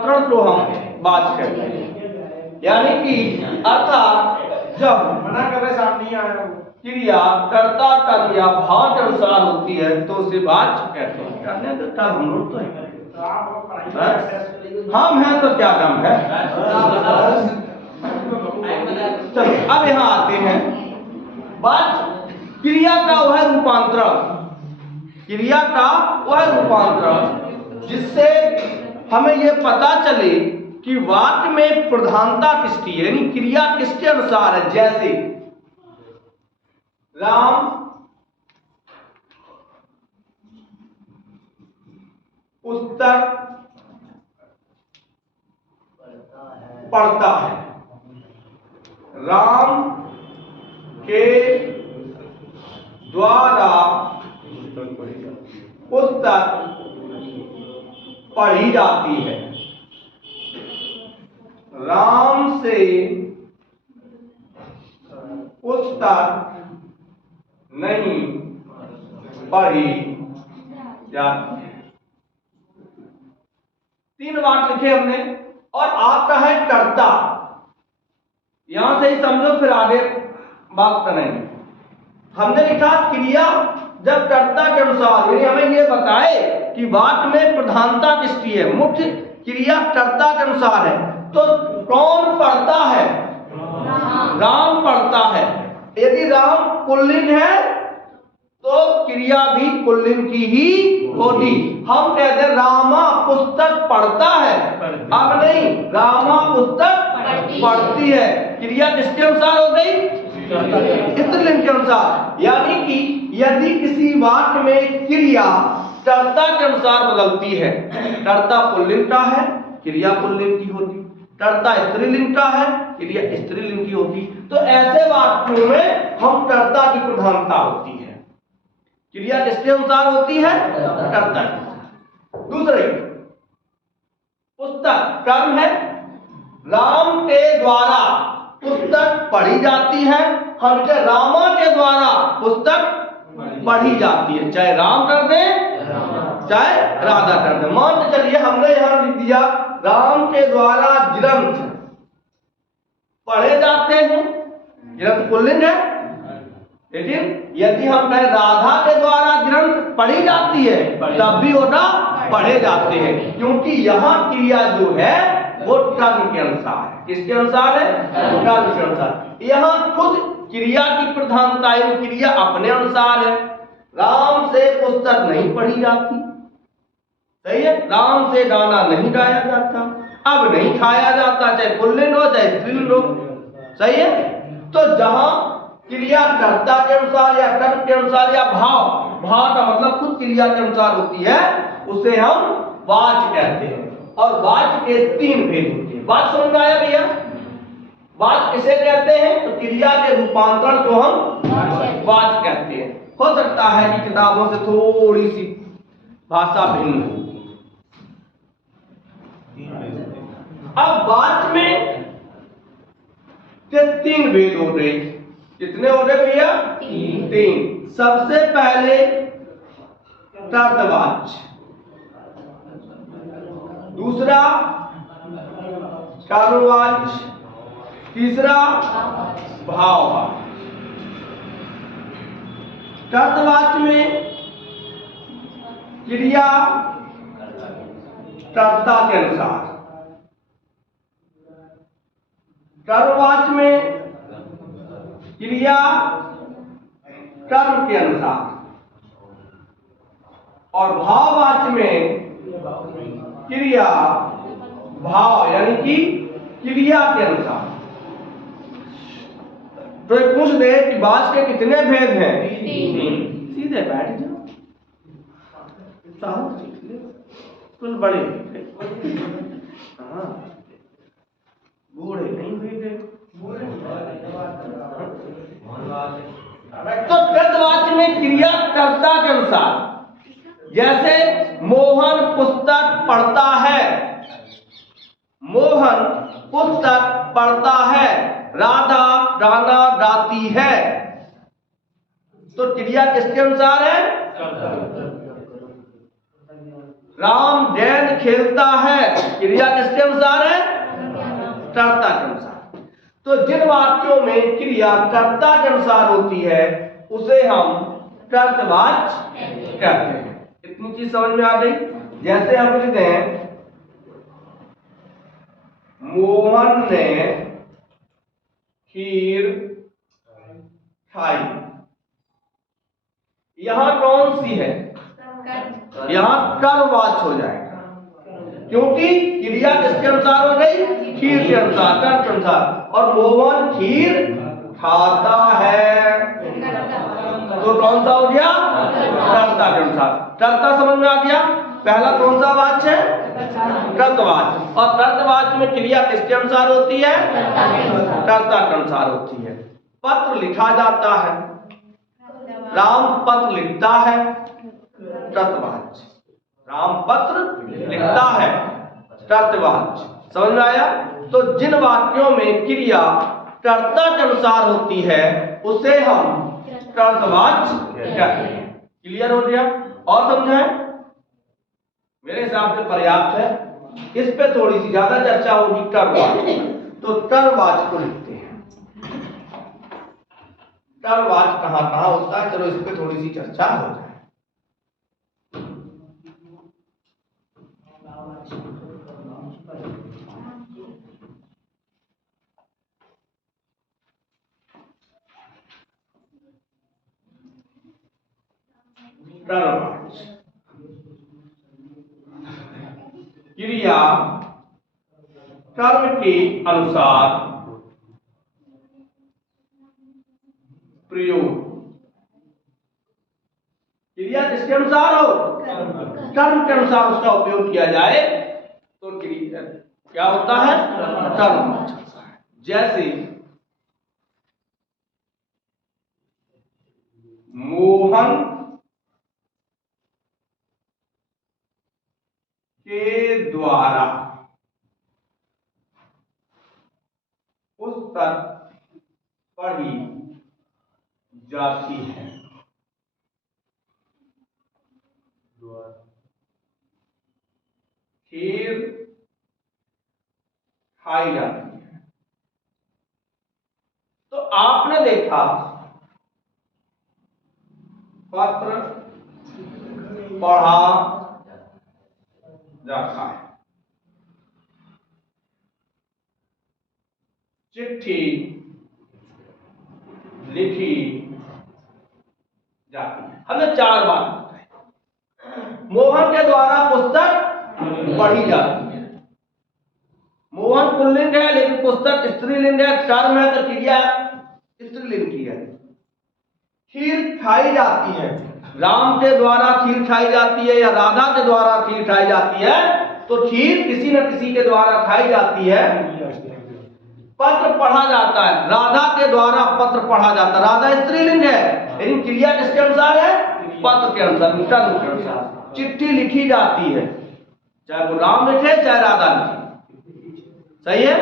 को हम बात करते हैं, यानी कि अर्थात जब मना कर रहे सामने आया क्रिया कर्ता कर्म या भाव के अनुसार होती है तो उसे वाच्य कहते हैं। करने तो क्या हम लोग तो हैं, हम हैं तो क्या काम है। चलो अब यहाँ आते हैं वाच्य क्रिया का वह रूपांतरण, क्रिया का वह रूपांतरण जिससे हमें यह पता चले कि वाक्य में प्रधानता किसकी है, यानी क्रिया किसके अनुसार है। जैसे राम पुस्तक पढ़ता है, राम के द्वारा पुस्तक पढ़ी जाती है, राम से पुस्तक नहीं पढ़ी जाती है। 3 वाक्य लिखे हमने और आपका है कर्ता, यहां से ही समझो फिर आगे बात करेंगे। हमने लिखा क्रिया जब कर्ता के अनुसार, यानी हमें यह बताए कि वाक्य में प्रधानता किसकी है, मुख्य क्रिया कर्ता के अनुसार है, तो कौन पढ़ता है, राम पढ़ता है। यदि राम पुल्लिंग है तो क्रिया भी पुल्लिंग की ही होगी। हम कहते हैं रामा पुस्तक पढ़ता है, अब नहीं, रामा पुस्तक पढ़ती है। क्रिया किसके अनुसार हो गई, स्त्रीलिंग के अनुसार। यानी कि यदि किसी वाक्य में क्रिया कर्ता के अनुसार बदलती है, कर्ता पुल्लिंग का है क्रिया पुल्लिंग की होती, कर्ता स्त्रीलिंग का है क्रिया स्त्रीलिंग की होती, तो ऐसे वाक्यों में हम कर्ता की प्रधानता होती है। क्रिया किसके अनुसार होती है, कर्ता की। दूसरे पुस्तक कर्म है, राम के द्वारा पुस्तक पढ़ी जाती है, हम चाहे रामा के द्वारा पुस्तक पढ़ी जाती है, चाहे राम कर दे चाहे राधा कर दे। मान के चलिए हमने यहां लिख दिया राम के द्वारा ग्रंथ पढ़े जाते हैं, ग्रंथ पुल्लिंग है, लेकिन यदि हम कहें राधा के द्वारा ग्रंथ पढ़ी जाती है तब भी होगा पढ़े जाते हैं, क्योंकि यहाँ क्रिया जो है वो कर्म के अनुसार है। किसके अनुसार है, कर्म के अनुसार। यहाँ खुद क्रिया की प्रधानता है, क्रिया अपने अनुसार है। राम से पुस्तक नहीं पढ़ी जाती, सही है, राम से गाना नहीं गाया जाता, अब नहीं खाया जाता, चाहे पुल्लिंग हो चाहे स्त्रीलिंग हो, सही है। तो जहां क्रिया कर्ता के अनुसार या कर्म के अनुसार या भाव का मतलब खुद क्रिया के अनुसार होती है, उसे हम वाच्य कहते हैं। और वाच्य के 3 भेद होते हैं। बात समझ में आया भैया, वाच्य किसे कहते हैं, तो क्रिया के रूपांतरण को हम वाच्य कहते हैं। हो सकता है कि किताबों से थोड़ी सी भाषा भिन्न हो। अब वाच्य में 3 भेद हो गए। कितने हो गए भैया, 3। सबसे पहले तर्कवाच्य, दूसरा कर्मवाच्य, तीसरा भाववाच्य। तर्कवाच्य में क्रिया कर्ता के अनुसार, कर्मवाच्य में क्रिया कर्म के अनुसार, और भाववाच्य में क्रिया भाव यानी कि क्रिया के अनुसार। तो ये पूछ दे कि वाच्य के कितने भेद हैं, 3। सीधे बैठ जाओ, तुम बड़े हाँ बूढ़े नहीं हुए। तो तर्कवाच्य में क्रिया कर्ता के अनुसार, जैसे मोहन पुस्तक पढ़ता है, मोहन पुस्तक पढ़ता है, राधा गाना गाती है, तो क्रिया किसके अनुसार है, राम गेंद खेलता है, क्रिया किसके अनुसार है? कर्ता के अनुसार। तो जिन वाक्यों में क्रिया कर्ता के अनुसार होती है उसे हम कर्तवाच्य कहते हैं। इतनी चीज समझ में आ गई? जैसे हम लिखते हैं मोहन ने खीर खाई, यहां कौन सी है? यहां कर्मवाच्य हो जाएगा, क्योंकि क्रिया किसके अनुसार हो गई? खीर के अनुसार, कर्म के अनुसार। और मोहन खीर खाता है, तो कौन सा हो गया? कर्ता के अनुसार। कर्ता समझ में आ गया? पहला कौन सा वाच्य है? कर्तवाच्य। और कर्तवाच्य में क्रिया किसके अनुसार होती है? कर्ता के अनुसार होती है। पत्र लिखा जाता है, राम पत्र लिखता है, कर्तवाच्य। राम पत्र लिखता है, कर्तवाच्य। समझ में आया? तो जिन वाक्यों में क्रिया कर्ता के अनुसार होती है उसे हम कर्तवाच्य कहते हैं। क्लियर हो गया? और समझाएं? मेरे हिसाब से पर्याप्त है। इस पे थोड़ी सी ज्यादा चर्चा होगी कर्मवाच्य। तो कर्मवाच्य को लिखते हैं। कर्मवाच्य कहां कहां होता है, चलो इस पे थोड़ी सी चर्चा हो जाए। कर्मवाच्य क्रिया कर्म के अनुसार प्रयोग। क्रिया किसके अनुसार हो? कर्म के अनुसार उसका उपयोग किया जाए तो क्रिया क्या होता है? कर्मवाच्य होता है। जैसे मोहन के द्वारा पुस्तक पढ़ी जाती है, खीर खाई जाती है। तो आपने देखा पत्र पढ़ा जाता है, चिट्ठी लिखी जाती है। हमने 4 बार बताया। मोहन के द्वारा पुस्तक पढ़ी जाती है। मोहन पुल्लिंग है लेकिन पुस्तक स्त्रीलिंग है, कर्म है तो क्रिया स्त्रीलिंग की है। खीर खाई जाती है, राम के द्वारा खीर खाई जाती है या राधा के द्वारा खीर खाई जाती है, तो खीर किसी न किसी के द्वारा खाई जाती है। पत्र पढ़ा जाता है, राधा के द्वारा पत्र पढ़ा जाता है। राधा स्त्रीलिंग है लेकिन क्रिया किसके अनुसार है? पत्र के अनुसार, कर्म के अनुसार। चिट्ठी लिखी जाती है, चाहे वो राम लिखे चाहे राधा लिखे। सही है?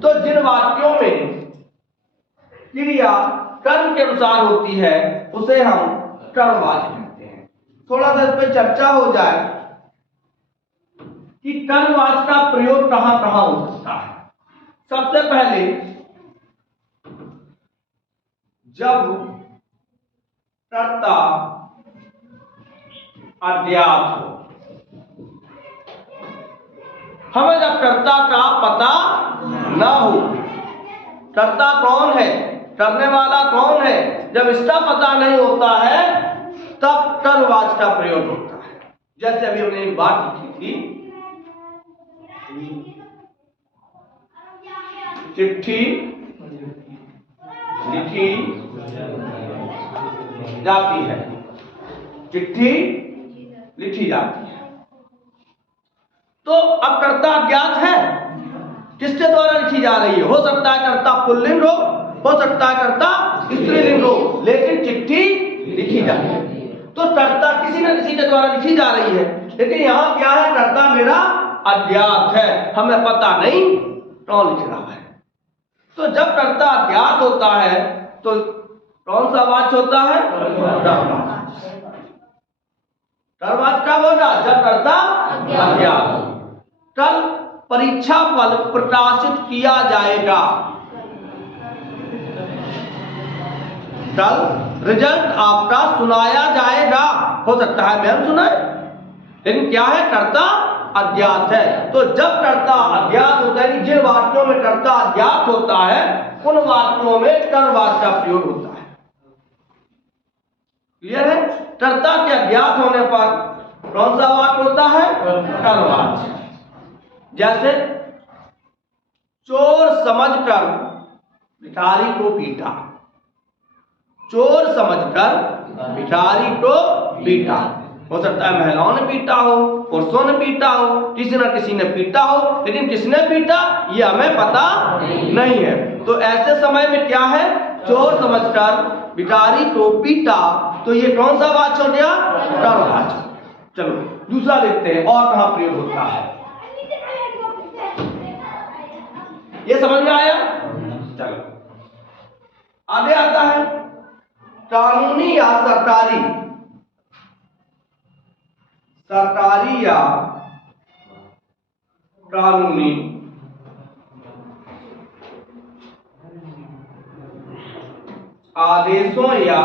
तो जिन वाक्यों में क्रिया कर्म के अनुसार होती है उसे हम कर्मवाच्य कहते हैं। थोड़ा सा इस पर चर्चा हो जाए कि कर्मवाच्य का प्रयोग कहां कहां हो सकता है। सबसे पहले जब कर्ता अज्ञात हो, हमें जब कर्ता का पता ना हो, कर्ता कौन है, करने वाला कौन है, जब इसका पता नहीं होता है तब कर्मवाच्य का प्रयोग होता है। जैसे अभी हमने एक बात लिखी थी, चिट्ठी लिखी जाती है, चिट्ठी लिखी जाती है। तो अब कर्ता अज्ञात है, किसके द्वारा लिखी जा रही है? हो सकता है कर्ता पुल्लिंग हो सकता है कर्ता स्त्रीलिंग हो, लेकिन चिट्ठी लिखी जाती है तो कर्ता किसी न किसी के द्वारा लिखी जा रही है। लेकिन यहां क्या है? कर्ता मेरा अज्ञात है, हमें पता नहीं कौन लिख रहा है। तो जब कर्ता अज्ञात होता है तो कौन सा वाच्य होता है? टर्वाच कब होगा? जब कर्ता अज्ञात हो। कल परीक्षा फल प्रकाशित किया जाएगा। कल रिजल्ट आपका सुनाया जाएगा। हो सकता है मैम सुनाए, लेकिन क्या है? कर्ता अज्ञात है। तो जब कर्ता अज्ञात होता है, जिन वाक्यों में कर्ता अज्ञात होता है उन वाक्यों में टर्वाच का प्रयोग होता है। क्लियर है? कर्ता के अज्ञात होने पर कौन सा वाक्य होता है? टर्वाच। जैसे चोर समझकर भिखारी को पीटा। चोर समझकर भिखारी को पीटा। हो सकता है महिलाओं ने पीटा हो, पुरुषों ने पीटा हो, किसी न किसी ने पीटा हो, लेकिन किसने पीटा ये हमें पता नहीं है। तो ऐसे समय में क्या है? चोर समझकर भिखारी को पीटा। तो ये कौन सा वाक्य हो गया? टर्वाच। चलो दूसरा देखते हैं और कहां प्रयोग होता है। ये समझ में आया? चलो आगे आता है कानूनी या सरकारी। सरकारी या कानूनी आदेशों या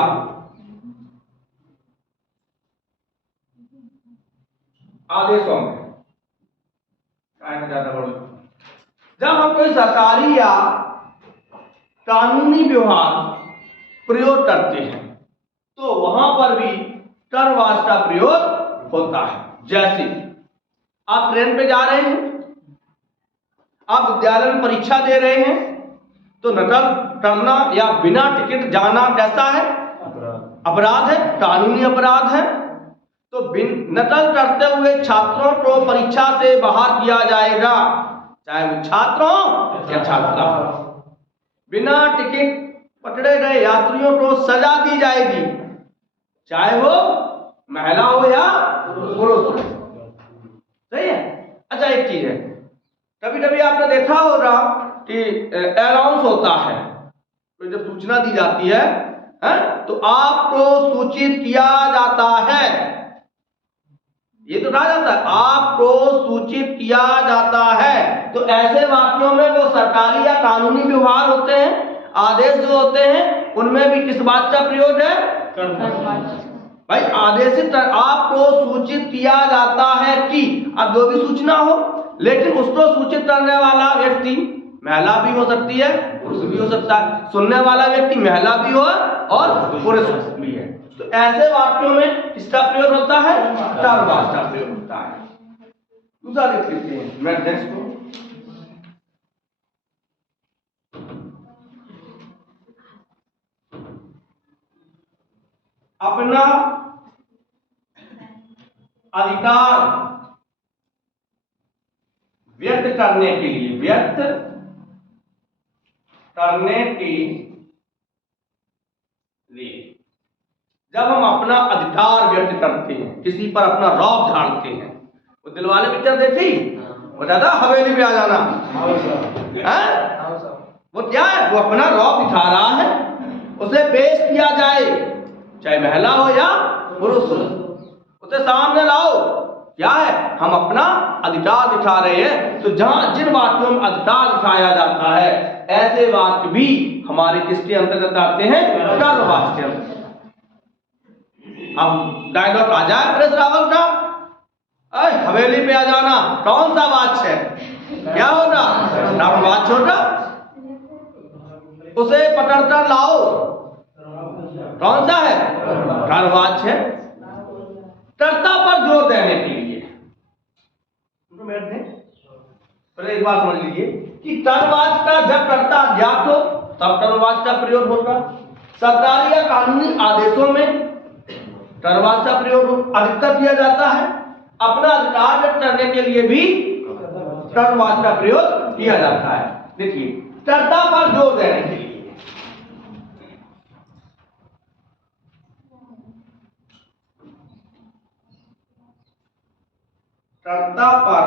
आदेशों में जब हम कोई सरकारी या कानूनी व्यवहार प्रयोग करते हैं तो वहां पर भी टर्वाच का प्रयोग होता है। जैसे आप ट्रेन पे जा रहे हैं, आप विद्यालय में परीक्षा दे रहे हैं, तो नकल करना या बिना टिकट जाना कैसा है? अपराध है, कानूनी अपराध है। तो नकल करते हुए छात्रों को परीक्षा से बाहर किया जाएगा, चाहे वो छात्र हो या छात्रा हो। बिना टिकट पकड़े गए यात्रियों को सजा दी जाएगी, चाहे वो महिला हो या पुरुष हो। सही है? अच्छा एक चीज है, कभी कभी आपने देखा होगा कि अनाउंस होता है, तो जब सूचना दी जाती है तो आपको सूचित किया जाता है। ये तो कहा जाता है आपको सूचित किया जाता है। तो ऐसे वाक्यों में वो सरकारी या कानूनी व्यवहार होते हैं, आदेश जो होते हैं, उनमें भी किस बात का प्रयोग है? भाई आदेशित आपको सूचित किया जाता है कि, अब जो भी सूचना हो, लेकिन उसको सूचित करने वाला व्यक्ति महिला भी हो सकती है, पुरुष भी हो सकता है। सुनने वाला व्यक्ति महिला भी हो और पुरुष भी है। तो ऐसे वाक्यों में किसका प्रयोग होता है? टर्वाच का प्रयोग होता है। दूसरा देख लेते हैं, मैं नेक्स्ट को अपना अधिकार व्यक्त करने के लिए, व्यक्त करने के लिए जब हम अपना अधिकार व्यक्त करते हैं, किसी पर अपना रौब झाड़ते हैं। वो दिलवाले पिक्चर देखी, वो दादा हवेली पे आ जाना वो क्या है? वो अपना रौब दिखा रहा है, उसे पेश किया जाए, चाहे महिला हो या पुरुष हो, उसे सामने लाओ। क्या है? हम अपना अधिकार दिखा रहे हैं। तो जहां जिन वाक्यों में अधिकार दिखाया जाता है, ऐसे वाक्य भी हमारे किसके अंतर्गत आते हैं? टर्वाच के अंतर्गत। अब डायलॉग आ जाए प्रेस रावल का, हवेली पे आ जाना, कौन सा वाक्य है? क्या होगा? टर्वाच होगा। उसे पकड़कर लाओ, कौन सा है? टर्वाच है। कर्ता पर जोर देने के लिए पहले एक बात समझ लीजिए कि टर्वाच का जब कर्ता अज्ञात हो तब टर्वाच का प्रयोग होगा। सरकारी या कानूनी आदेशों में टर्वाच का प्रयोग अधिकतर किया जाता है। अपना अधिकार व्यक्त करने के लिए भी टर्वाच का प्रयोग किया जाता है। देखिए, कर्ता पर जोर देने के लिए कर्ता पर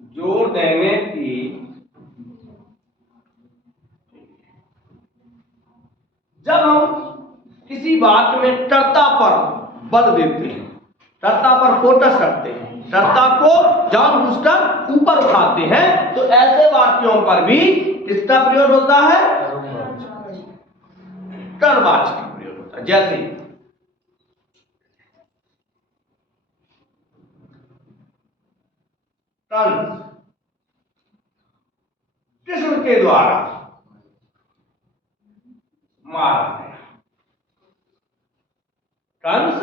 जोर देने की जब हम किसी वाक्य में कर्ता पर बल देते हैं, कर्ता पर फोकस करते हैं, कर्ता को जानबूझकर ऊपर उठाते हैं, तो ऐसे वाक्यों पर भी किसका प्रयोग होता है? कर्मवाची का प्रयोग होता है। जैसे कंस कृष्ण के द्वारा मारा गया। कंस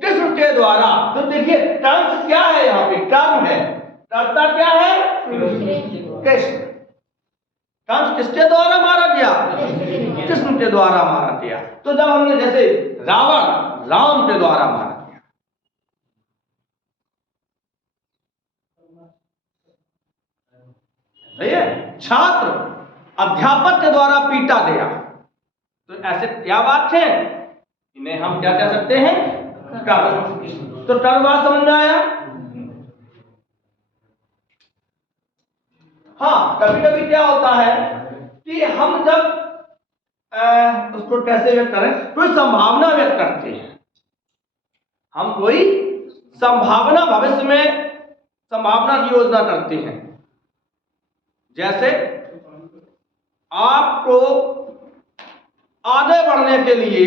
कृष्ण के द्वारा, तो देखिए कंस क्या है, यहां पे कर्म है, कर्ता क्या है? कृष्ण। कंस किसके द्वारा मारा गया? कृष्ण के द्वारा मारा गया। तो जब हमने जैसे रावण राम के द्वारा मारा गया, सही है, छात्र अध्यापक के द्वारा पीटा गया, तो ऐसे क्या बात है, इन्हें हम क्या कह सकते हैं? कर्म। तो कर्मवाद समझ में आया? हाँ, कभी कभी क्या होता है कि हम जब उसको कैसे व्यक्त करें, कोई संभावना व्यक्त करते हैं, हम कोई संभावना भविष्य में संभावना की योजना करते हैं। जैसे आपको आगे बढ़ने के लिए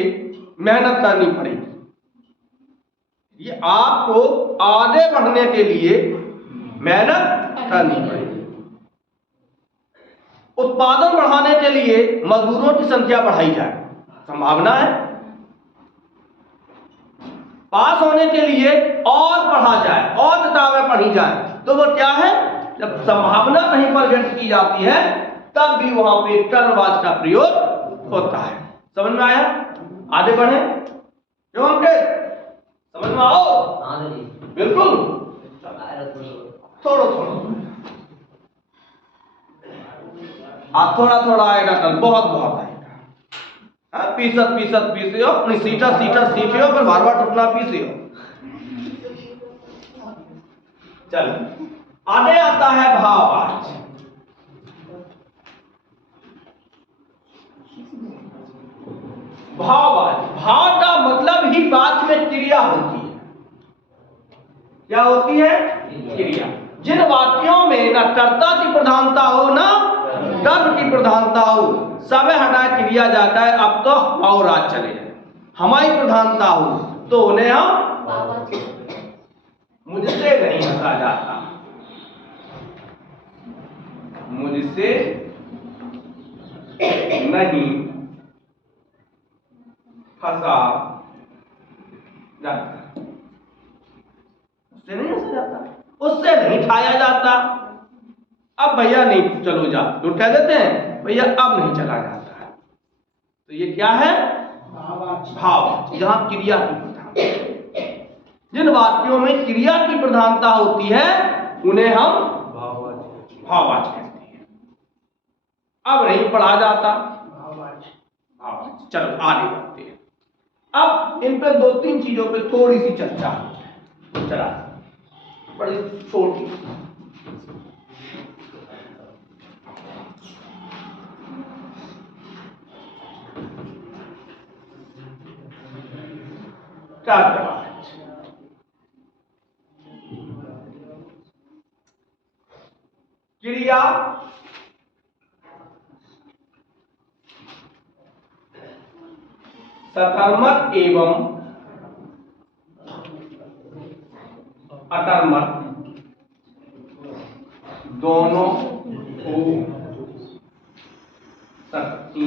मेहनत करनी पड़ेगी, ये आपको आगे बढ़ने के लिए मेहनत करनी पड़ेगी। उत्पादन बढ़ाने के लिए मजदूरों की संख्या बढ़ाई जाए, संभावना है। पास होने के लिए और पढ़ा जाए, और किताबें पढ़ी जाए, तो वो क्या है? जब संभावना कहीं पर व्यक्त की जाती है तब भी वहां पे कर्मवाची का प्रयोग होता है। समझ में आया? आगे बढ़े, क्यों अंकित? समझ में आओ? बिल्कुल, थोड़ा थोड़ा थोड़ा आएगा, कल बहुत बहुत आएगा। फीसद पीसियो, अपनी सीटा सीखियो, फिर बार बार टुकना पीसियो। चलो आगे आता है भाववाची। भाववाची, भाव का मतलब ही वाच में क्रिया होती है। क्या होती है? क्रिया। जिन वाक्यों में न कर्ता की प्रधानता हो न कर्म की प्रधानता हो, सब हटा क्रिया जाता है। अब तो भावराज चले जाए, हमारी प्रधानता हो तो उन्हें हम मुझसे नहीं हंसा जाता, मुझसे नहीं हंसा जाता, उससे नहीं हंसा जाता, उससे नहीं खाया जाता। अब भैया नहीं, चलो जा, तो कह देते हैं भैया अब नहीं चला जाता है। तो ये क्या है? भाव, जहां क्रिया की प्रधानता। जिन वाक्यों में क्रिया की प्रधानता होती है उन्हें हम भाववाची कहते हैं। अब नहीं पढ़ा जाता, भाववाची। चलो आगे बढ़ते हैं। अब इन पर 2-3 चीजों पे थोड़ी सी चर्चा चला, बड़ी छोटी। क्रिया सकर्मक एवं अकर्मक दोनों हो सकती।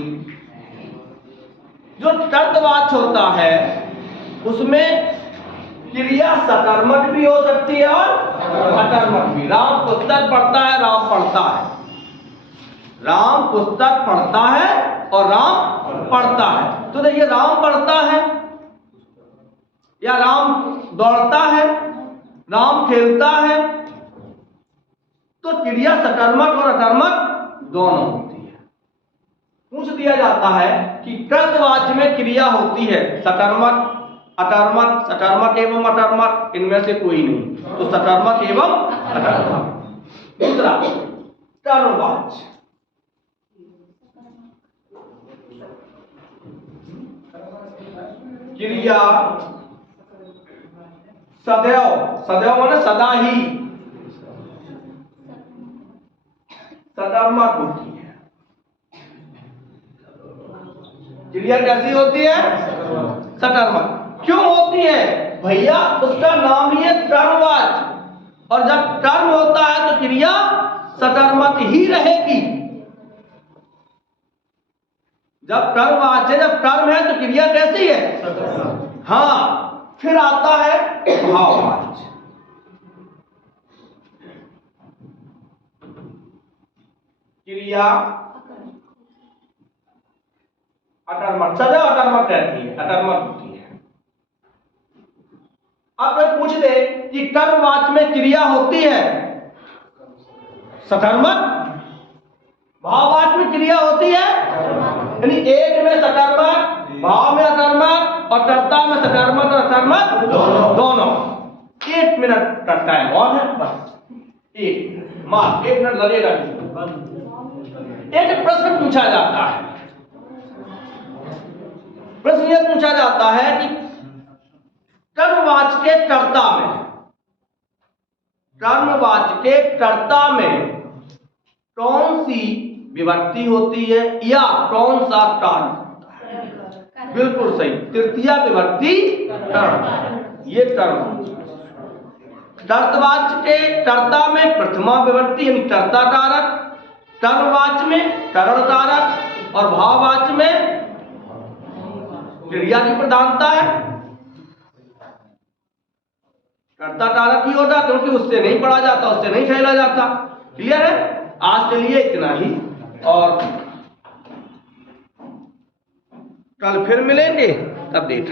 जो तर्कवाची होता है उसमें क्रिया सकर्मक भी हो सकती है और अकर्मक भी। राम पुस्तक पढ़ता है, राम पढ़ता है, राम पुस्तक पढ़ता है और राम पढ़ता है। तो देखिए राम पढ़ता है या राम दौड़ता है, राम खेलता है, तो क्रिया सकर्मक और अकर्मक दोनों होती है। पूछ दिया जाता है कि कर्तवाच्य में क्रिया होती है सकर्मक अकर्मक, सकर्मक एवं अकर्मक, इनमें से कोई नहीं, तो सकर्मक एवं अकर्मक। दूसरा कर्मवाच्य, क्रिया सदैव, सदैव माने सदा ही, सकर्मक होती है। क्रिया कैसी होती है? सकर्मक। क्यों होती है भैया? उसका नाम ही है कर्मवाच्य, और जब कर्म होता है तो क्रिया सकर्मक ही रहेगी। जब कर्मवाच्य, जब कर्म है तो क्रिया कैसी है? हाँ। फिर आता है भाववाच्य। क्रिया अकर्मक, सदैव अकर्मक रहती है, अकर्मक होती है। अब मैं पूछ दे कि कर्मवाच्य में क्रिया होती है सकर्मक, भाववाच्य में क्रिया होती है, यानी एक में सकर्मक, भाव में अकर्मक, और कर्ता में सकर्मक और अकर्मक दोनों। 1 मिनट का टाइम और है, बस 1 मिनट लगेगा। एक प्रश्न पूछा जाता है, प्रश्न यह पूछा जाता है कि कर्मवाच्य के कर्ता में, कर्मवाच्य के कर्ता में कौन सी विभक्ति होती है या कौन सा कार्य होता है? बिल्कुल सही, तृतीया विभक्ति कर्म, ये कर्म। कर्तवाच्य के कर्ता में प्रथमा विभक्ति यानी कर्ता कारक, कर्मवाच्य में करण कारक, और भाववाच्य में क्रिया की प्रधानता है। कर्ता कारक ही होता क्योंकि उससे नहीं पढ़ा जाता, उससे नहीं खेला जाता। क्लियर है? आज के लिए इतना ही, और कल फिर मिलेंगे, तब देखा